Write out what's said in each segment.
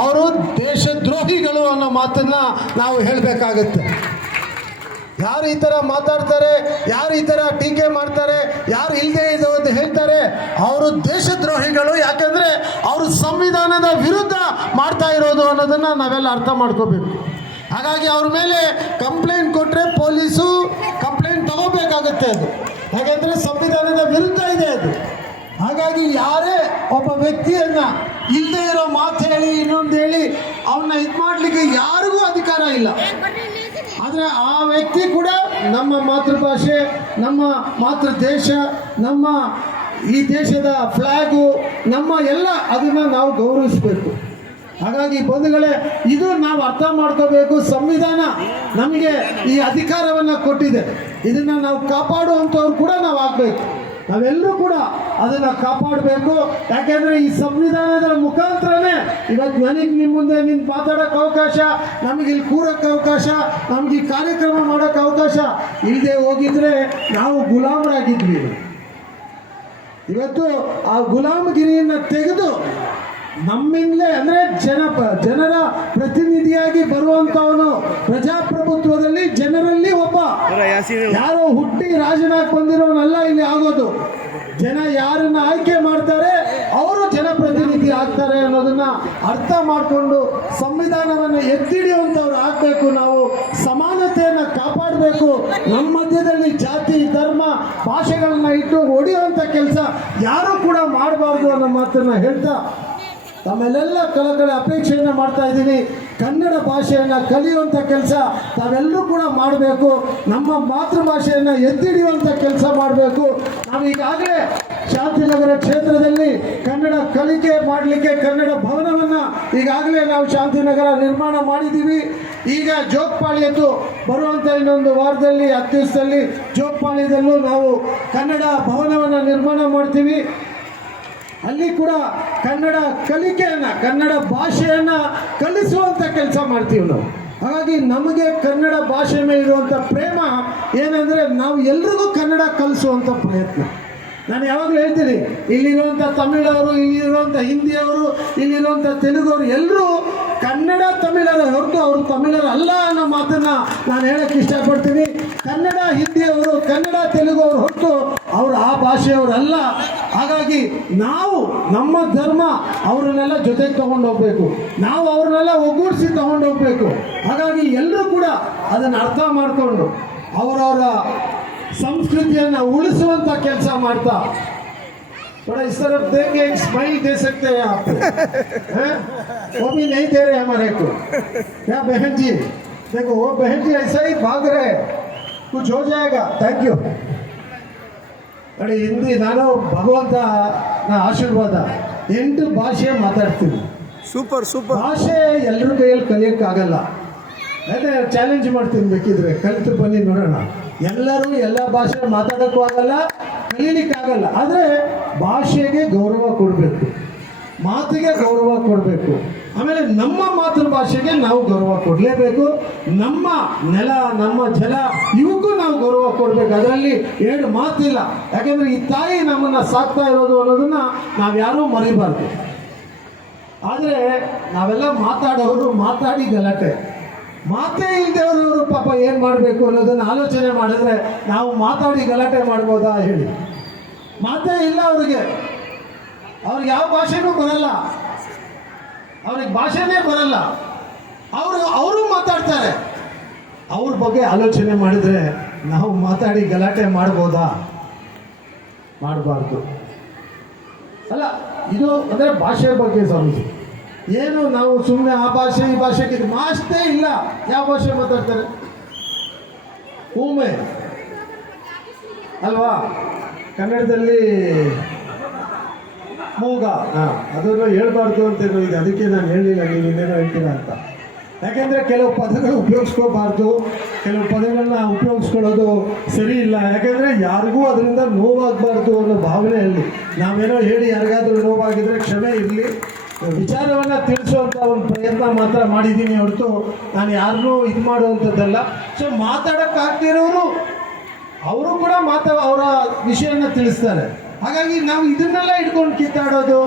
ಅವರು ದೇಶದ್ರೋಹಿಗಳು ಅನ್ನೋ ಮಾತನ್ನ ನಾವು ಹೇಳಬೇಕಾಗತ್ತೆ. ಯಾರು ಈ ಥರ ಮಾತಾಡ್ತಾರೆ, ಯಾರು ಈ ಥರ ಟೀಕೆ ಮಾಡ್ತಾರೆ, ಯಾರು ಇಲ್ಲದೆ ಇದು ಅಂತ ಹೇಳ್ತಾರೆ, ಅವರು ದೇಶದ್ರೋಹಿಗಳು. ಯಾಕಂದರೆ ಅವರು ಸಂವಿಧಾನದ ವಿರುದ್ಧ ಮಾಡ್ತಾ ಇರೋದು ಅನ್ನೋದನ್ನು ನಾವೆಲ್ಲ ಅರ್ಥ ಮಾಡ್ಕೋಬೇಕು. ಹಾಗಾಗಿ ಅವ್ರ ಮೇಲೆ ಕಂಪ್ಲೇಂಟ್ ಕೊಟ್ಟರೆ ಪೊಲೀಸು ಕಂಪ್ಲೇಂಟ್ ತಗೋಬೇಕಾಗತ್ತೆ. ಅದು ಯಾಕಂದರೆ ಸಂವಿಧಾನದ ವಿರುದ್ಧ ಇದೆ ಅದು. ಹಾಗಾಗಿ ಯಾರೇ ಒಬ್ಬ ವ್ಯಕ್ತಿಯನ್ನು ಇಲ್ಲದೆ ಇರೋ ಮಾತು ಹೇಳಿ ಇನ್ನೊಂದು ಹೇಳಿ ಅವನ್ನ ಇದು ಮಾಡಲಿಕ್ಕೆ ಯಾರಿಗೂ ಅಧಿಕಾರ ಇಲ್ಲ. ಆದರೆ ಆ ವ್ಯಕ್ತಿ ಕೂಡ ನಮ್ಮ ಮಾತೃಭಾಷೆ, ನಮ್ಮ ಮಾತೃ ದೇಶ, ನಮ್ಮ ಈ ದೇಶದ ಫ್ಲ್ಯಾಗು, ನಮ್ಮ ಎಲ್ಲ ಅದನ್ನು ನಾವು ಗೌರವಿಸಬೇಕು. ಹಾಗಾಗಿ ಬಂಧುಗಳೇ, ಇದು ನಾವು ಅರ್ಥ ಮಾಡ್ಕೋಬೇಕು. ಸಂವಿಧಾನ ನಮಗೆ ಈ ಅಧಿಕಾರವನ್ನು ಕೊಟ್ಟಿದೆ. ಇದನ್ನು ನಾವು ಕಾಪಾಡುವಂಥವ್ರು ಕೂಡ ನಾವು ಆಗಬೇಕು. ನಾವೆಲ್ಲರೂ ಕೂಡ ಅದನ್ನು ಕಾಪಾಡಬೇಕು. ಯಾಕೆಂದರೆ ಈ ಸಂವಿಧಾನದ ಮುಖಾಂತರನೇ ಇವತ್ತು ನನಗೆ ನಿಮ್ಮ ಮುಂದೆ ನಿಂತು ಮಾತಾಡೋಕ್ಕೆ ಅವಕಾಶ, ನಮಗೆ ಇಲ್ಲಿ ಕೂರೋಕ್ಕೆ ಅವಕಾಶ, ನಮಗೆ ಈ ಕಾರ್ಯಕ್ರಮ ಮಾಡೋಕ್ಕೆ ಅವಕಾಶ ಇಲ್ಲದೆ ಹೋಗಿದ್ರೆ ನಾವು ಗುಲಾಮರಾಗಿದ್ವಿ. ಇವತ್ತು ಆ ಗುಲಾಮಗಿರಿಯನ್ನು ತೆಗೆದು ನಮ್ಮಿಂದಲೇ ಅಂದರೆ ಜನರ ಪ್ರತಿನಿಧಿಯಾಗಿ ಬರುವಂಥವನು, ಪ್ರಜಾಪ್ರಭುತ್ವದಲ್ಲಿ ಜನರಲ್ಲಿ ಒಬ್ಬ ಯಾರೋ ಹುಟ್ಟಿ ರಾಜನಾಗಿ ಬಂದಿರೋನಲ್ಲ ಇಲ್ಲಿ ಆಗೋದು. ಜನ ಯಾರನ್ನ ಆಯ್ಕೆ ಮಾಡ್ತಾರೆ ಅವರು ಜನಪ್ರತಿನಿಧಿ ಆಗ್ತಾರೆ ಅನ್ನೋದನ್ನ ಅರ್ಥ ಮಾಡಿಕೊಂಡು ಸಂವಿಧಾನವನ್ನು ಎತ್ತಿಡಿಯುವಂಥವ್ರು ಆಗಬೇಕು. ನಾವು ಸಮಾನತೆಯನ್ನು ಕಾಪಾಡಬೇಕು. ನಮ್ಮ ಮಧ್ಯದಲ್ಲಿ ಜಾತಿ, ಧರ್ಮ, ಭಾಷೆಗಳನ್ನ ಇಟ್ಟು ಹೊಡೆಯುವಂಥ ಕೆಲಸ ಯಾರೂ ಕೂಡ ಮಾಡಬಾರ್ದು ಅನ್ನೋ ಮಾತನ್ನು ಹೇಳ್ತಾ ತಮ್ಮೆಲ್ಲ ಕಳಕಳಿ ಅಪೇಕ್ಷೆಯನ್ನು ಮಾಡ್ತಾ ಇದ್ದೀನಿ. ಕನ್ನಡ ಭಾಷೆಯನ್ನು ಕಲಿಯುವಂಥ ಕೆಲಸ ತಾವೆಲ್ಲರೂ ಕೂಡ ಮಾಡಬೇಕು. ನಮ್ಮ ಮಾತೃಭಾಷೆಯನ್ನು ಎತ್ತಿಡಿಯುವಂಥ ಕೆಲಸ ಮಾಡಬೇಕು. ನಾವು ಈಗಾಗಲೇ ಶಾಂತಿನಗರ ಕ್ಷೇತ್ರದಲ್ಲಿ ಕನ್ನಡ ಕಲಿಕೆ ಮಾಡಲಿಕ್ಕೆ ಕನ್ನಡ ಭವನವನ್ನು ಈಗಾಗಲೇ ನಾವು ಶಾಂತಿನಗರ ನಿರ್ಮಾಣ ಮಾಡಿದ್ದೀವಿ. ಈಗ ಜೋಗಪಾಳ್ಯದ್ದು ಬರುವಂಥ ಇನ್ನೊಂದು ವಾರದಲ್ಲಿ 10 ದಿವಸದಲ್ಲಿ ಜೋಗಪಾಳ್ಯದಲ್ಲೂ ನಾವು ಕನ್ನಡ ಭವನವನ್ನು ನಿರ್ಮಾಣ ಮಾಡ್ತೀವಿ. ಅಲ್ಲಿ ಕೂಡ ಕನ್ನಡ ಕಲಿಕೆಯನ್ನು, ಕನ್ನಡ ಭಾಷೆಯನ್ನು ಕಲಿಸುವಂಥ ಕೆಲಸ ಮಾಡ್ತೀವಿ ನಾವು. ಹಾಗಾಗಿ ನಮಗೆ ಕನ್ನಡ ಭಾಷೆ ಮೇಲೆ ಇರುವಂಥ ಪ್ರೇಮ ಏನಂದರೆ ನಾವು ಎಲ್ರಿಗೂ ಕನ್ನಡ ಕಲಿಸುವಂಥ ಪ್ರಯತ್ನ. ನಾನು ಯಾವಾಗಲೂ ಹೇಳ್ತೀನಿ, ಇಲ್ಲಿರುವಂಥ ತಮಿಳವರು, ಇಲ್ಲಿರುವಂಥ ಹಿಂದಿಯವರು, ಇಲ್ಲಿರುವಂಥ ತೆಲುಗವರು ಎಲ್ಲರೂ ಕನ್ನಡ ತಮಿಳರ ಹೊರತು ಅವರು ತಮಿಳರು ಅಲ್ಲ ಅನ್ನೋ ಮಾತನ್ನು ನಾನು ಹೇಳೋಕ್ಕೆ ಇಷ್ಟಪಡ್ತೀನಿ. ಕನ್ನಡ ಹಿಂದಿಯವರು, ಕನ್ನಡ ತೆಲುಗವರು ಹೊರತು ಅವರು ಆ ಭಾಷೆಯವರಲ್ಲ. ಹಾಗಾಗಿ ನಾವು ನಮ್ಮ ಧರ್ಮ ಅವರನ್ನೆಲ್ಲ ಜೊತೆಗೆ ತಗೊಂಡು ಹೋಗ್ಬೇಕು, ನಾವು ಅವ್ರನ್ನೆಲ್ಲ ಒಗ್ಗೂಡಿಸಿ ತಗೊಂಡು ಹೋಗ್ಬೇಕು. ಹಾಗಾಗಿ ಎಲ್ಲರೂ ಕೂಡ ಅದನ್ನು ಅರ್ಥ ಮಾಡಿಕೊಂಡು ಅವರವರ ಸಂಸ್ಕೃತಿಯನ್ನು ಉಳಿಸುವಂಥ ಕೆಲಸ ಮಾಡ್ತಾ थोड़ा इस तरफ देंगे, एक स्माइल दे सकते हैं आप, वो भी नहीं दे रहे हमारे को। क्या बहन जी, देखो वो बहन जी ऐसा ही भाग रहे, कुछ हो जाएगा। Thank you. ನೋಡಿ, ಹಿಂದಿ ನಾನು ಭಗವಂತ ಆಶೀರ್ವಾದ 8 ಭಾಷೆ ಮಾತಾಡ್ತೀನಿ. Super super. ಭಾಷೆ ಎಲ್ಲರ ಕೈಯಲ್ಲಿ ಕಲಿಯೋಕ್ಕಾಗಲ್ಲ. ಅದೇ ಚಾಲೆಂಜ್ ಮಾಡ್ತೀನಿ, ಬೇಕಿದ್ರೆ ಕಲಿತು ಬನ್ನಿ ನೋಡೋಣ. ಎಲ್ಲರೂ ಎಲ್ಲ ಭಾಷೆ ಮಾತಾಡೋಕ್ಕೂ ಆಗಲ್ಲ, ಕಲೀಲಿಕ್ಕಾಗಲ್ಲ. ಆದರೆ ಭಾಷೆಗೆ ಗೌರವ ಕೊಡಬೇಕು, ಮಾತಿಗೆ ಗೌರವ ಕೊಡಬೇಕು. ಆಮೇಲೆ ನಮ್ಮ ಮಾತೃಭಾಷೆಗೆ ನಾವು ಗೌರವ ಕೊಡಲೇಬೇಕು. ನಮ್ಮ ನೆಲ, ನಮ್ಮ ಜಲ ಇವಕ್ಕೂ ನಾವು ಗೌರವ ಕೊಡಬೇಕು. ಅದರಲ್ಲಿ 2 ಮಾತಿಲ್ಲ. ಯಾಕೆಂದರೆ ಈ ತಾಯಿ ನಮ್ಮನ್ನು ಸಾಕ್ತಾ ಇರೋದು ಅನ್ನೋದನ್ನು ನಾವು ಯಾರೂ ಮರಿಬಾರ್ದು. ಆದರೆ ನಾವೆಲ್ಲ ಮಾತಾಡೋರು ಮಾತಾಡಿ ಗಲಾಟೆ, ಮಾತೇ ಇಲ್ಲದವರು ಪಾಪ ಏನು ಮಾಡಬೇಕು ಅನ್ನೋದನ್ನು ಆಲೋಚನೆ ಮಾಡಿದ್ರೆ ನಾವು ಮಾತಾಡಿ ಗಲಾಟೆ ಮಾಡ್ಬೋದಾ ಹೇಳಿ? ಮಾತೇ ಇಲ್ಲ ಅವ್ರಿಗೆ ಯಾವ ಭಾಷೆನೂ ಬರಲ್ಲ, ಅವ್ರಿಗೆ ಭಾಷೆನೇ ಬರಲ್ಲ. ಅವರು ಮಾತಾಡ್ತಾರೆ. ಅವ್ರ ಬಗ್ಗೆ ಆಲೋಚನೆ ಮಾಡಿದರೆ ನಾವು ಮಾತಾಡಿ ಗಲಾಟೆ ಮಾಡ್ಬೋದಾ? ಮಾಡಬಾರ್ದು ಅಲ್ಲ. ಇದು ಅಂದರೆ ಭಾಷೆ ಬಗ್ಗೆ ಸಮಸ್ಯೆ. ಏನು ನಾವು ಸುಮ್ಮನೆ ಆ ಭಾಷೆ ಈ ಭಾಷೆಗೆ ಮಾಸ್ತೇ ಇಲ್ಲ. ಯಾವ ಭಾಷೆ ಮಾತಾಡ್ತಾರೆ? ಊಮೆ ಅಲ್ವಾ? ಕನ್ನಡದಲ್ಲಿ ಮೂಗ, ಅದನ್ನು ಹೇಳ್ಬಾರ್ದು ಅಂತ ಇದೆ. ಅದಕ್ಕೆ ನಾನು ಹೇಳಿಲ್ಲ, ನೀವು ಇನ್ನೇನೋ ಹೇಳ್ತೀರ ಅಂತ. ಯಾಕೆಂದರೆ ಕೆಲವು ಪದಗಳು ಉಪಯೋಗಿಸ್ಕೋಬಾರ್ದು, ಕೆಲವು ಪದಗಳನ್ನ ಉಪಯೋಗಿಸ್ಕೊಳ್ಳೋದು ಸರಿ ಇಲ್ಲ. ಯಾಕೆಂದರೆ ಯಾರಿಗೂ ಅದರಿಂದ ನೋವಾಗಬಾರ್ದು ಅನ್ನೋ ಭಾವನೆಯಲ್ಲಿ ನಾವೇನೋ ಹೇಳಿ ಯಾರಿಗಾದ್ರೂ ನೋವಾಗಿದ್ದರೆ ಕ್ಷಮೆ ಇರಲಿ. ವಿಚಾರವನ್ನು ತಿಳಿಸುವಂಥ ಒಂದು ಪ್ರಯತ್ನ ಮಾತ್ರ ಮಾಡಿದ್ದೀನಿ ಹೊರತು ನಾನು ಯಾರನ್ನೂ ಇದು ಮಾಡುವಂಥದ್ದಲ್ಲ. ಸೊ ಮಾತಾಡೋಕ್ಕಾಗ್ತಿರೋರು ಅವರು ಕೂಡ ಅವರ ವಿಷಯನ ತಿಳಿಸ್ತಾರೆ. ಹಾಗಾಗಿ ನಾವು ಇದನ್ನೆಲ್ಲ ಇಟ್ಕೊಂಡು ಕಿತ್ತಾಡೋದು,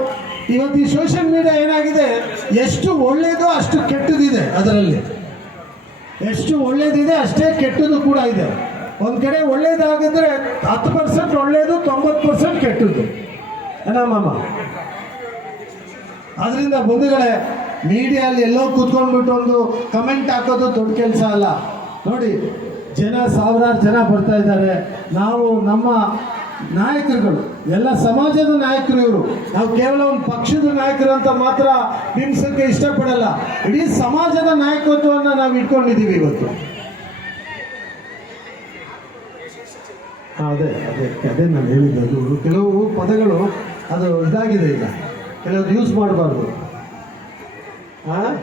ಇವತ್ತು ಈ ಸೋಷಿಯಲ್ ಮೀಡಿಯಾ ಏನಾಗಿದೆ, ಎಷ್ಟು ಒಳ್ಳೇದು ಅಷ್ಟು ಕೆಟ್ಟದಿದೆ. ಅದರಲ್ಲಿ ಎಷ್ಟು ಒಳ್ಳೇದಿದೆ ಅಷ್ಟೇ ಕೆಟ್ಟದ್ದು ಕೂಡ ಇದೆ. ಒಂದು ಕಡೆ ಒಳ್ಳೇದಾಗಿದ್ರೆ 10% ಒಳ್ಳೇದು, 90% ಕೆಟ್ಟದ್ದು ಮಾಮ. ಅದರಿಂದ ಬಂಧುಗಳೇ, ಮೀಡಿಯಲ್ಲಿ ಎಲ್ಲೋ ಕೂತ್ಕೊಂಡ್ಬಿಟ್ಟು ಒಂದು ಕಮೆಂಟ್ ಹಾಕೋದು ದೊಡ್ಡ ಕೆಲಸ ಅಲ್ಲ. ನೋಡಿ, ಜನ ಸಾವಿರಾರು ಜನ ಬರ್ತಾ ಇದ್ದಾರೆ. ನಾವು ನಮ್ಮ ನಾಯಕರುಗಳು ಎಲ್ಲ ಸಮಾಜದ ನಾಯಕರು ಇವರು. ನಾವು ಕೇವಲ ಒಂದು ಪಕ್ಷದ ನಾಯಕರು ಅಂತ ಮಾತ್ರ ಬಿಂಬಿಸೋಕ್ಕೆ ಇಷ್ಟಪಡಲ್ಲ. ಇಡೀ ಸಮಾಜದ ನಾಯಕತ್ವವನ್ನು ನಾವು ಇಟ್ಕೊಂಡಿದ್ದೀವಿ ಇವತ್ತು. ಅದೇ ಅದೇ ಅದೇ ನಾನು ಹೇಳಿದ್ದು. ಕೆಲವು ಪದಗಳು ಅದು ಇದಾಗಿದೆ, ಈಗ ಕೆಲವು ಯೂಸ್ ಮಾಡಬಾರ್ದು. ಹಾಂ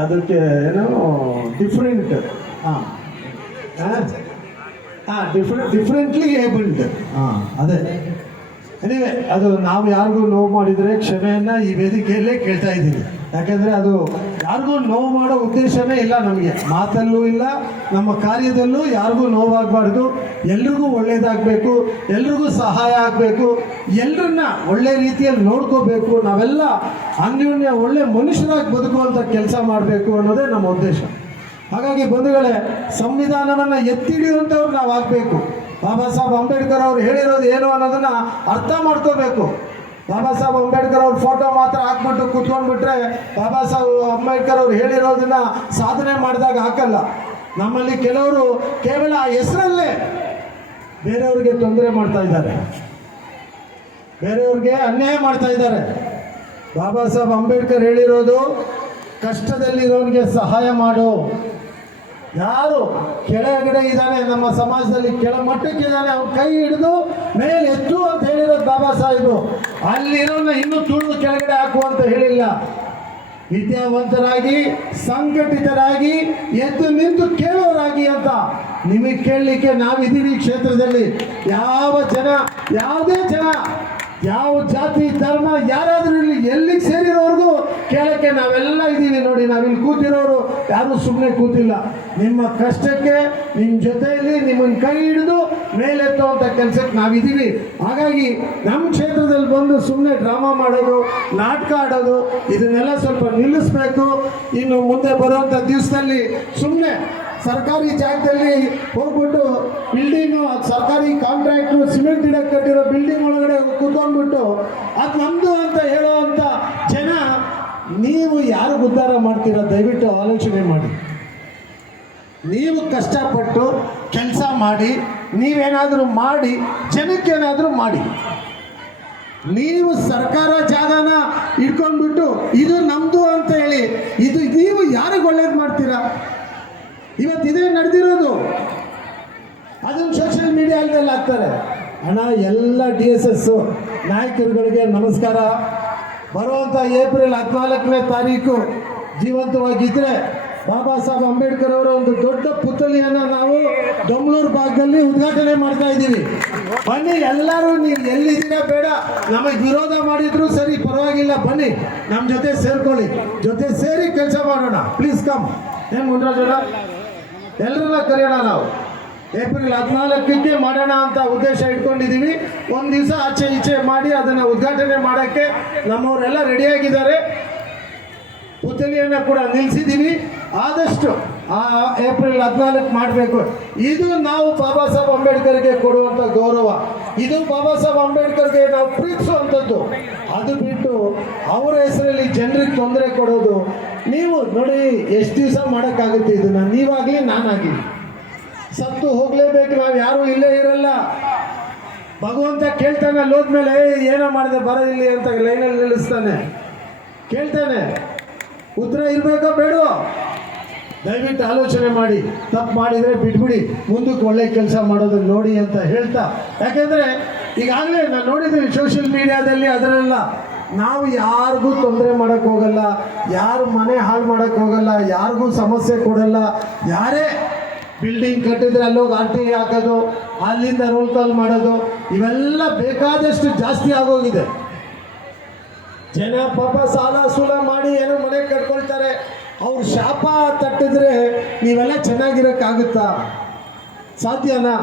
ಅದಕ್ಕೆ ಏನೋ ಡಿಫ್ರೆಂಟ್ ಡಿಫ್ರೆಂಟ್ಲಿ ಏಬಲ್ಡ್. ಅದೇ ಎನಿವೆ, ಅದು ನಾವು ಯಾರಿಗೂ ನೋವು ಮಾಡಿದರೆ ಕ್ಷಮೆಯನ್ನು ಈ ವೇದಿಕೆಯಲ್ಲೇ ಕೇಳ್ತಾ ಇದ್ದೀವಿ. ಯಾಕೆಂದರೆ ಅದು ಯಾರಿಗೂ ನೋವು ಮಾಡೋ ಉದ್ದೇಶನೇ ಇಲ್ಲ ನಮಗೆ, ಮಾತಲ್ಲೂ ಇಲ್ಲ, ನಮ್ಮ ಕಾರ್ಯದಲ್ಲೂ ಯಾರಿಗೂ ನೋವಾಗಬಾರ್ದು. ಎಲ್ರಿಗೂ ಒಳ್ಳೇದಾಗಬೇಕು, ಎಲ್ರಿಗೂ ಸಹಾಯ ಆಗಬೇಕು, ಎಲ್ಲರನ್ನ ಒಳ್ಳೆ ರೀತಿಯಲ್ಲಿ ನೋಡ್ಕೋಬೇಕು. ನಾವೆಲ್ಲ ಅನ್ಯೋನ್ಯ ಒಳ್ಳೆ ಮನುಷ್ಯರಾಗಿ ಬದುಕುವಂಥ ಕೆಲಸ ಮಾಡಬೇಕು ಅನ್ನೋದೇ ನಮ್ಮ ಉದ್ದೇಶ. ಹಾಗಾಗಿ ಬಂಧುಗಳೇ, ಸಂವಿಧಾನವನ್ನು ಎತ್ತಿಡಿಯುವಂಥವ್ರು ನಾವು ಆಗಬೇಕು. ಬಾಬಾ ಸಾಹೇಬ್ ಅಂಬೇಡ್ಕರ್ ಅವರು ಹೇಳಿರೋದು ಏನು ಅನ್ನೋದನ್ನು ಅರ್ಥ ಮಾಡ್ಕೋಬೇಕು. ಬಾಬಾ ಸಾಹೇಬ್ ಅಂಬೇಡ್ಕರ್ ಅವ್ರ ಫೋಟೋ ಮಾತ್ರ ಹಾಕ್ಬಿಟ್ಟು ಕೂತ್ಕೊಂಡ್ಬಿಟ್ರೆ ಬಾಬಾ ಸಾಹೇಬ್ ಅಂಬೇಡ್ಕರ್ ಅವ್ರು ಹೇಳಿರೋದನ್ನ ಸಾಧನೆ ಮಾಡಿದಾಗ ಹಾಕಲ್ಲ. ನಮ್ಮಲ್ಲಿ ಕೆಲವರು ಕೇವಲ ಆ ಹೆಸರಲ್ಲೇ ಬೇರೆಯವ್ರಿಗೆ ತೊಂದರೆ ಮಾಡ್ತಾ ಇದ್ದಾರೆ, ಬೇರೆಯವ್ರಿಗೆ ಅನ್ಯಾಯ ಮಾಡ್ತಾ ಇದ್ದಾರೆ. ಬಾಬಾ ಸಾಹೇಬ್ ಅಂಬೇಡ್ಕರ್ ಹೇಳಿರೋದು, ಕಷ್ಟದಲ್ಲಿರೋನಿಗೆ ಸಹಾಯ ಮಾಡು. ಯಾರು ಕೆಳಗಡೆ ಇದ್ದಾನೆ ನಮ್ಮ ಸಮಾಜದಲ್ಲಿ, ಕೆಳಮಟ್ಟಕ್ಕಿದ್ದಾನೆ, ಅವ್ನ ಕೈ ಹಿಡಿದು ಮೇಲೆ ಎತ್ತು ಅಂತ ಹೇಳಿರೋದು ಬಾಬಾ ಸಾಹೇಬರು. ಅಲ್ಲಿರೋನ್ನ ಇನ್ನೂ ತುಳಿದು ಕೆಳಗಡೆ ಹಾಕು ಅಂತ ಹೇಳಿಲ್ಲ. ವಿದ್ಯಾವಂತರಾಗಿ, ಸಂಘಟಿತರಾಗಿ, ಎದ್ದು ನಿಂತು ಕೇಳೋರಾಗಿ ಅಂತ ನಿಮಗೆ ಕೇಳಲಿಕ್ಕೆ ನಾವಿದ್ದೀವಿ. ಈ ಕ್ಷೇತ್ರದಲ್ಲಿ ಯಾವ ಜನ, ಯಾವುದೇ ಜನ, ಯಾವ ಜಾತಿ ಧರ್ಮ ಯಾರಾದರೂ ಇಲ್ಲಿ ಎಲ್ಲಿಗೆ ಸೇರಿರೋರ್ಗೂ ಕೇಳಕ್ಕೆ ನಾವೆಲ್ಲ ಇದ್ದೀವಿ. ನೋಡಿ, ನಾವಿಲ್ಲಿ ಕೂತಿರೋರು ಯಾರೂ ಸುಮ್ಮನೆ ಕೂತಿಲ್ಲ. ನಿಮ್ಮ ಕಷ್ಟಕ್ಕೆ ನಿಮ್ಮ ಜೊತೆಯಲ್ಲಿ ನಿಮ್ಮನ್ನು ಕೈ ಹಿಡಿದು ಮೇಲೆತ್ತುವಂಥ ಕೆಲಸಕ್ಕೆ ನಾವಿದ್ದೀವಿ. ಹಾಗಾಗಿ ನಮ್ಮ ಕ್ಷೇತ್ರದಲ್ಲಿ ಬಂದು ಸುಮ್ಮನೆ ಡ್ರಾಮಾ ಮಾಡೋದು, ನಾಟಕ ಆಡೋದು, ಇದನ್ನೆಲ್ಲ ಸ್ವಲ್ಪ ನಿಲ್ಲಿಸಬೇಕು. ಇನ್ನು ಮುಂದೆ ಬರುವಂಥ ದಿವಸದಲ್ಲಿ ಸುಮ್ಮನೆ ಸರ್ಕಾರಿ ಜಾಗದಲ್ಲಿ ಹೋಗ್ಬಿಟ್ಟು ಬಿಲ್ಡಿಂಗು, ಸರ್ಕಾರಿ ಕಾಂಟ್ರಾಕ್ಟ್ರು ಸಿಮೆಂಟ್ ಇಡಕ್ಕೆ ಕಟ್ಟಿರೋ ಬಿಲ್ಡಿಂಗ್ ಒಳಗಡೆ ಕೂತ್ಕೊಂಡ್ಬಿಟ್ಟು ಅದು ನಮ್ಮದು ಅಂತ ಹೇಳೋ ಅಂಥ ಜನ ನೀವು ಯಾರು ಉದ್ಧಾರ ಮಾಡ್ತೀರ? ದಯವಿಟ್ಟು ಆಲೋಚನೆ ಮಾಡಿ. ನೀವು ಕಷ್ಟಪಟ್ಟು ಕೆಲಸ ಮಾಡಿ, ನೀವೇನಾದರೂ ಮಾಡಿ, ಜನಕ್ಕೇನಾದರೂ ಮಾಡಿ. ನೀವು ಸರ್ಕಾರ ಜಾಗನ ಇಟ್ಕೊಂಡ್ಬಿಟ್ಟು ಇದು ನಮ್ಮದು ಅಂತ ಹೇಳಿ ಇದು ನೀವು ಯಾರಿಗೆ ಒಳ್ಳೇದು ಮಾಡ್ತೀರಾ? ಇವತ್ತು ಇದೇ ನಡೆದಿರೋದು. ಅದನ್ನು ಸೋಷಿಯಲ್ ಮೀಡಿಯಾದಲ್ಲಿ ಹಾಕ್ತಾರೆ. ಹಣ ಎಲ್ಲ DSS ನಾಯಕರುಗಳಿಗೆ ನಮಸ್ಕಾರ. ಬರುವಂಥ ಏಪ್ರಿಲ್ 14ನೇ ತಾರೀಕು ಜೀವಂತವಾಗಿದ್ದರೆ ಬಾಬಾ ಸಾಹೇಬ್ ಅಂಬೇಡ್ಕರ್ ಅವರ ಒಂದು ದೊಡ್ಡ ಪುತ್ಥಳಿಯನ್ನು ನಾವು ದೊಮ್ಲೂರು ಭಾಗದಲ್ಲಿ ಉದ್ಘಾಟನೆ ಮಾಡ್ತಾ ಇದ್ದೀವಿ. ಬನ್ನಿ ಎಲ್ಲರೂ, ನೀವು ಎಲ್ಲಿದ್ದೀರಾ ಬೇಡ, ನಮಗೆ ವಿರೋಧ ಮಾಡಿದ್ರು ಸರಿ ಪರವಾಗಿಲ್ಲ, ಬನ್ನಿ ನಮ್ಮ ಜೊತೆ ಸೇರ್ಕೊಳ್ಳಿ, ಜೊತೆ ಸೇರಿ ಕೆಲಸ ಮಾಡೋಣ. Please come. ಏನು ಮುನ್ರಾಜಣ್ಣ, ಎಲ್ಲರನ್ನ ಕರೆಯೋಣ. ನಾವು ಏಪ್ರಿಲ್ 14ಕ್ಕೆ ಮಾಡೋಣ ಅಂತ ಉದ್ದೇಶ ಇಟ್ಕೊಂಡಿದ್ದೀವಿ. ಒಂದು ದಿವಸ ಆಚೆ ಈಚೆ ಮಾಡಿ ಅದನ್ನು ಉದ್ಘಾಟನೆ ಮಾಡೋಕ್ಕೆ ನಮ್ಮವರೆಲ್ಲ ರೆಡಿಯಾಗಿದ್ದಾರೆ. ಪುತ್ಥಳಿಯನ್ನು ಕೂಡ ನಿಲ್ಲಿಸಿದ್ದೀವಿ. ಆದಷ್ಟು ಆ ಏಪ್ರಿಲ್ 14 ಮಾಡಬೇಕು. ಇದು ನಾವು ಬಾಬಾ ಸಾಹೇಬ್ ಅಂಬೇಡ್ಕರ್ಗೆ ಕೊಡುವಂಥ ಗೌರವ. ಇದು ಬಾಬಾ ಸಾಹೇಬ್ ಅಂಬೇಡ್ಕರ್ಗೆ ನಾವು ಪ್ರೀತಿಸುವಂಥದ್ದು. ಅದು ಬಿಟ್ಟು ಅವರ ಹೆಸರಲ್ಲಿ ಜನರಿಗೆ ತೊಂದರೆ ಕೊಡೋದು, ನೀವು ನೋಡಿ ಎಷ್ಟು ದಿವಸ ಮಾಡೋಕ್ಕಾಗುತ್ತೆ ಇದನ್ನು? ನೀವಾಗಲಿ ನಾನಾಗಲಿ ಸತ್ತು ಹೋಗಲೇಬೇಕು. ನಾವು ಯಾರೂ ಇಲ್ಲೇ ಇರಲ್ಲ. ಭಗವಂತ ಕೇಳ್ತಾನೆ ಅಲ್ಲೋದ್ಮೇಲೆ, ಏನೋ ಮಾಡಿದೆ ಬರೋ ಇಲ್ಲಿ ಅಂತ ಲೈನಲ್ಲಿ ನಿಲ್ಲಿಸ್ತಾನೆ, ಕೇಳ್ತಾನೆ. ಉತ್ತರ ಇರಬೇಕೋ ಬೇಡವೋ? ದಯವಿಟ್ಟು ಆಲೋಚನೆ ಮಾಡಿ. ತಪ್ಪು ಮಾಡಿದರೆ ಬಿಟ್ಬಿಡಿ, ಮುಂದಕ್ಕೆ ಒಳ್ಳೆ ಕೆಲಸ ಮಾಡೋದನ್ನು ನೋಡಿ ಅಂತ ಹೇಳ್ತಾ, ಯಾಕೆಂದರೆ ಈಗಾಗಲೇ ನಾನು ನೋಡಿದ್ದೀನಿ ಸೋಷಿಯಲ್ ಮೀಡಿಯಾದಲ್ಲಿ, ಅದರೆಲ್ಲ ನಾವು ಯಾರಿಗೂ ತೊಂದರೆ ಮಾಡೋಕ್ಕೆ ಹೋಗಲ್ಲ, ಯಾರು ಮನೆ ಹಾಳು ಮಾಡೋಕ್ಕೆ ಹೋಗಲ್ಲ, ಯಾರಿಗೂ ಸಮಸ್ಯೆ ಕೊಡಲ್ಲ. ಯಾರೇ ಬಿಲ್ಡಿಂಗ್ ಕಟ್ಟಿದ್ರೆ ಅಲ್ಲೋಗಿ RT ಹಾಕೋದು, ಅಲ್ಲಿಂದ ರೋಲ್ ಕಾಲ್ ಮಾಡೋದು, ಇವೆಲ್ಲ ಬೇಕಾದಷ್ಟು ಜಾಸ್ತಿ ಆಗೋಗಿದೆ. ಜನ ಪಾಪ ಸಾಲ ಸೂಲ ಮಾಡಿ ಏನೋ ಮನೆ ಕಟ್ಕೊಳ್ತಾರೆ. ಅವ್ರು ಶಾಪ ತಟ್ಟಿದ್ರೆ ನೀವೆಲ್ಲ ಚೆನ್ನಾಗಿರೋಕ್ಕಾಗುತ್ತಾ? ಸಾಧ್ಯನಾ?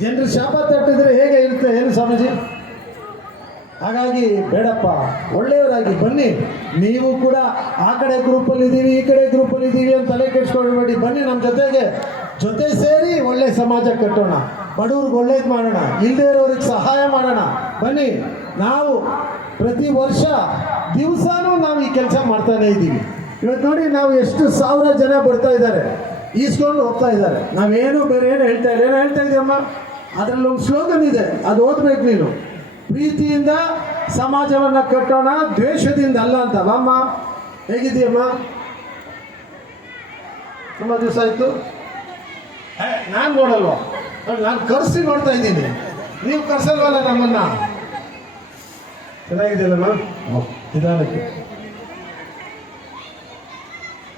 ಜನರು ಶಾಪ ತಟ್ಟಿದ್ರೆ ಹೇಗೆ ಇರುತ್ತೆ ಏನು ಸ್ವಾಮೀಜಿ? ಹಾಗಾಗಿ ಬೇಡಪ್ಪ, ಒಳ್ಳೆಯವರಾಗಿ ಬನ್ನಿ. ನೀವು ಕೂಡ ಆ ಕಡೆ ಗ್ರೂಪಲ್ಲಿ ಇದ್ದೀವಿ, ಈ ಕಡೆ ಗ್ರೂಪಲ್ಲಿ ಇದ್ದೀವಿ ಅಂತ ತಲೆ ಕೆಡಿಸ್ಕೊಳ್ಬೇಡಿ. ಬನ್ನಿ ನಮ್ಮ ಜೊತೆ ಸೇರಿ ಒಳ್ಳೆ ಸಮಾಜ ಕಟ್ಟೋಣ, ಬಡವ್ರಿಗೆ ಒಳ್ಳೇದು ಮಾಡೋಣ, ಇಲ್ಲದೇ ಇರೋರಿಗೆ ಸಹಾಯ ಮಾಡೋಣ. ಬನ್ನಿ, ನಾವು ಪ್ರತಿ ವರ್ಷ ದಿವಸನೂ ನಾವು ಈ ಕೆಲಸ ಮಾಡ್ತಾನೆ ಇದ್ದೀವಿ. ಇವತ್ತು ನೋಡಿ, ನಾವು ಎಷ್ಟು ಸಾವಿರ ಜನ ಬರ್ತಾ ಇದ್ದಾರೆ, ಈಸ್ಕೊಂಡು ಹೋಗ್ತಾ ಇದ್ದಾರೆ. ನಾವೇನು ಬೇರೆ ಏನು ಹೇಳ್ತಾ ಇಲ್ಲ. ಏನು ಹೇಳ್ತಾ ಇದೆಯಮ್ಮ? ಅದರಲ್ಲಿ ಒಂದು ಸ್ಲೋಗನ್ ಇದೆ, ಅದು ಓದ್ಬೇಕು ನೀನು. ಪ್ರೀತಿಯಿಂದ ಸಮಾಜವನ್ನು ಕಟ್ಟೋಣ, ದ್ವೇಷದಿಂದ ಅಲ್ಲ ಅಂತ. ಅಮ್ಮ ಹೇಗಿದೆಯಮ್ಮ? ತುಂಬ ದಿವಸ ಆಯಿತು. ನಾನು ನೋಡಲ್ವ? ನಾನು ಕರೆಸಿ ನೋಡ್ತಾ ಇದ್ದೀನಿ, ನೀವು ಕರ್ಸಲ್ವಲ್ಲ ನಮ್ಮನ್ನ. ಚೆನ್ನಾಗಿದೆಯಲ್ಲಮ್ಮ? ನಿಧಾನಕ್ಕೆ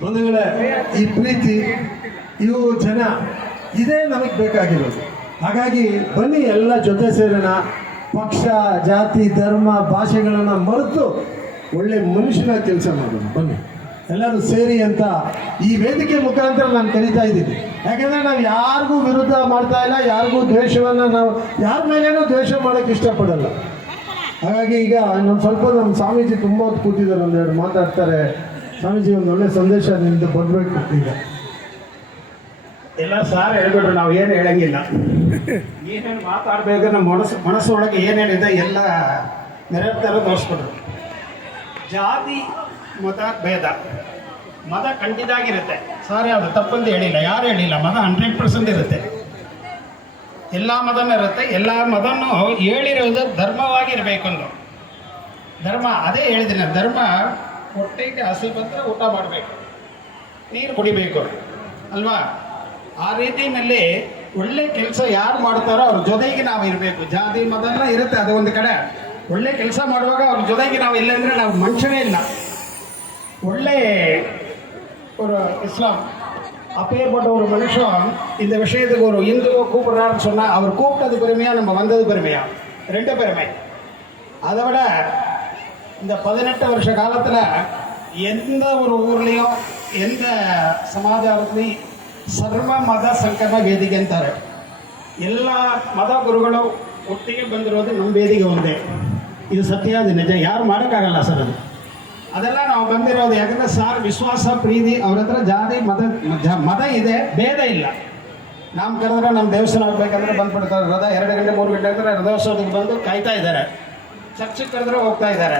ಬಂಧುಗಳೇ, ಈ ಪ್ರೀತಿ, ಇವು ಜನ, ಇದೇ ನಮಗೆ ಬೇಕಾಗಿರೋದು. ಹಾಗಾಗಿ ಬನ್ನಿ, ಎಲ್ಲ ಜೊತೆ ಸೇರೋಣ. ಪಕ್ಷ, ಜಾತಿ, ಧರ್ಮ, ಭಾಷೆಗಳನ್ನು ಮರೆತು ಒಳ್ಳೆ ಮನುಷ್ಯನ ಕೆಲಸ ಮಾಡೋಣ. ಬನ್ನಿ ಎಲ್ಲರೂ ಸೇರಿ ಅಂತ ಈ ವೇದಿಕೆ ಮುಖಾಂತರ ನಾನು ಕರೀತಾ ಇದ್ದೀನಿ. ಯಾಕೆಂದರೆ ನಾವು ಯಾರಿಗೂ ವಿರುದ್ಧ ಮಾಡ್ತಾ ಇಲ್ಲ, ಯಾರಿಗೂ ದ್ವೇಷವನ್ನು ನಾವು ಯಾರ ಮೇಲೇನೂ ದ್ವೇಷ ಮಾಡೋಕ್ಕೆ ಇಷ್ಟಪಡಲ್ಲ. ಹಾಗಾಗಿ ಈಗ ನಮ್ಮ ಸ್ವಾಮೀಜಿ ತುಂಬ ಹೊತ್ತು ಕೂತಿದ್ದಾರೆ, ಒಂದೆರಡು ಮಾತಾಡ್ತಾರೆ. ಸ್ವಾಮೀಜಿ, ಒಂದು ಒಳ್ಳೆ ಸಂದೇಶ ನಿಮ್ದು ಬರಬೇಕು. ಈಗ ಎಲ್ಲ ಸಾರ್ ಹೇಳ್ಬಿಟ್ರು, ನಾವು ಏನು ಹೇಳಂಗಿಲ್ಲ. ಏನೇನು ಮಾತಾಡಬೇಕು, ನಮ್ಮ ಮನಸ್ಸೊಳಗೆ ಏನೇನಿದೆ ಎಲ್ಲ ನೆರವೇರ್ತಾರ ತೋರಿಸ್ಬಿಟ್ರು. ಜಾತಿ ಮತ ಭೇದ, ಮತ ಖಂಡಿತಾಗಿರುತ್ತೆ ಸಾರ್, ಯಾವುದು ತಪ್ಪಂತ ಹೇಳಿಲ್ಲ, ಯಾರು ಹೇಳಿಲ್ಲ. ಮತ 100% ಇರುತ್ತೆ, ಎಲ್ಲ ಮತನೂ ಇರುತ್ತೆ. ಎಲ್ಲ ಮತನೂ ಹೇಳಿರೋದು ಧರ್ಮವಾಗಿರಬೇಕಂದು. ಧರ್ಮ ಅದೇ ಹೇಳಿದ್ದೀನಿ, ಧರ್ಮ ಹೊಟ್ಟೆಗೆ ಹಸಿ ಬಂದರೆ ಊಟ ಮಾಡಬೇಕು, ನೀರು ಕುಡಿಬೇಕು ಅಲ್ವಾ? ಆ ರೀತಿಯಲ್ಲಿ ಒಳ್ಳೆ ಕೆಲಸ ಯಾರು ಮಾಡ್ತಾರೋ ಅವ್ರ ಜೊತೆಗೆ ನಾವು ಇರಬೇಕು. ಜಾತಿ ಮತ ಇರುತ್ತೆ, ಅದು ಒಂದು ಕಡೆ. ಒಳ್ಳೆ ಕೆಲಸ ಮಾಡುವಾಗ ಅವ್ರ ಜೊತೆಗೆ ನಾವು ಇಲ್ಲ ಅಂದರೆ ನಾವು ಮನುಷ್ಯನೇ ಇಲ್ಲ. ಒಳ್ಳೆ ஒரு இஸ்லாம் அப்பேற்பட்ட ஒரு மனுஷன் இந்த விஷயத்துக்கு ஒரு இந்துவை கூப்பிடுறாருன்னு சொன்னால், அவர் கூப்பிட்டது பெருமையா, நம்ம வந்தது பெருமையா? ரெண்டு பெருமை. அதை விட இந்த 18 வருஷ காலத்தில் எந்த ஒரு ஊர்லேயும் எந்த ಸಮಾಜದಲ್ಲಿ ಸರ್ವ ಮತ ಸಂಗಮ ವೇದಿಕೆ ಅಂತಾರೆ. ಎಲ್ಲ ಮತ ಗುರುಗಳು ಒಟ್ಟಿಗೆ ಬಂದಿರೋದು ನಮ್ಮ ವೇದಿಕೆ ಒಂದೇ. ಇದು ಸತ್ಯ, ಅದು ನಿಜ, ಯಾರು ಮಾಡೋಕ್ಕಾಗಲ್ಲ ಸರ್. ಅದೆಲ್ಲ ನಾವು ಬಂದಿರೋದು ಯಾಕಂದರೆ ಸಾರ್ ವಿಶ್ವಾಸ, ಪ್ರೀತಿ, ಅವ್ರ ಹತ್ರ ಜಾತಿ ಮತ ಇದೆ, ಭೇದ ಇಲ್ಲ. ನಾವು ಕರೆದ್ರೆ ನಮ್ಮ ದೇವಸ್ಥಾನ ಹೋಗ್ಬೇಕಂದ್ರೆ ಬಂದ್ಬಿಡ್ತಾರೆ. ರಥ 2 ಗಂಟೆ 3 ಗಂಟೆ ಅಂದರೆ ರಥೋತ್ಸವಕ್ಕೆ ಬಂದು ಕಾಯ್ತಾ ಇದ್ದಾರೆ. ಚರ್ಚಿಗೆ ಕರೆದ್ರೆ ಹೋಗ್ತಾ ಇದ್ದಾರೆ,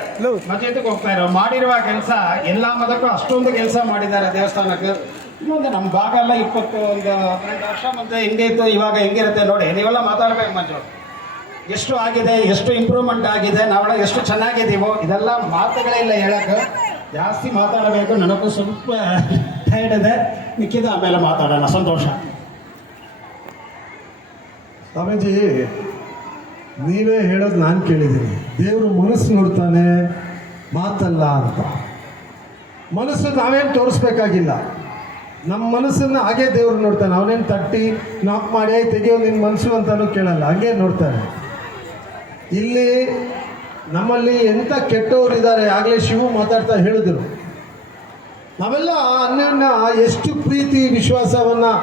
ಮಸೀದಿಗೆ ಹೋಗ್ತಾ ಇದ್ದಾರೆ. ಮಾಡಿರುವ ಕೆಲಸ ಎಲ್ಲ ಮತಕ್ಕೂ ಅಷ್ಟೊಂದು ಕೆಲಸ ಮಾಡಿದ್ದಾರೆ ದೇವಸ್ಥಾನಕ್ಕೆ. ಇನ್ನೊಂದು ನಮ್ಮ ಭಾಗ ಎಲ್ಲ 18 ವರ್ಷ ಮುಂದೆ ಹೆಂಗಿತ್ತು, ಇವಾಗ ಹೆಂಗಿರುತ್ತೆ ನೋಡಿ. ನೀವೆಲ್ಲ ಮಾತಾಡ್ಬೇಕು ಮಂಜು, ಎಷ್ಟು ಆಗಿದೆ, ಎಷ್ಟು ಇಂಪ್ರೂವ್ಮೆಂಟ್ ಆಗಿದೆ, ನಾವೆಲ್ಲ ಎಷ್ಟು ಚೆನ್ನಾಗಿದ್ದೀವೋ, ಇದೆಲ್ಲ ಮಾತುಗಳಿಲ್ಲ ಹೇಳಕ್ಕೆ. ಜಾಸ್ತಿ ಮಾತಾಡಬೇಕು, ನನಗೂ ಸ್ವಲ್ಪ ಟೈರ್ಡ್ ಇದೆ. ಮಿಕ್ಕಿದ ಆಮೇಲೆ ಮಾತಾಡೋಣ. ಸಂತೋಷ. ಸ್ವಾಮೀಜಿ, ನೀವೇ ಹೇಳೋದು ನಾನು ಕೇಳಿದ್ದೀನಿ. ದೇವರು ಮನಸ್ಸು ನೋಡ್ತಾನೆ, ಮಾತಲ್ಲ ಅಂತ. ಮನಸ್ಸು ನಾವೇನು ತೋರಿಸ್ಬೇಕಾಗಿಲ್ಲ, ನಮ್ಮ ಮನಸ್ಸನ್ನು ಹಾಗೆ ದೇವ್ರು ನೋಡ್ತಾನೆ. ಅವನೇನು ತಟ್ಟಿ ನಾಕ್ ಮಾಡಿ ತೆಗಿಯೋ ನಿನ್ನ ಮನಸ್ಸು ಅಂತಲೂ ಕೇಳಲ್ಲ, ಹಾಗೆ ನೋಡ್ತಾನೆ. ಇಲ್ಲಿ ನಮ್ಮಲ್ಲಿ ಎಂಥ ಕೆಟ್ಟವರು ಇದ್ದಾರೆ. ಆಗಲೇ ಶಿವು ಮಾತಾಡ್ತಾ ಹೇಳಿದ್ರು, ನಾವೆಲ್ಲ ಅನ್ಯೋನ್ಯ ಎಷ್ಟು ಪ್ರೀತಿ ವಿಶ್ವಾಸವನ್ನು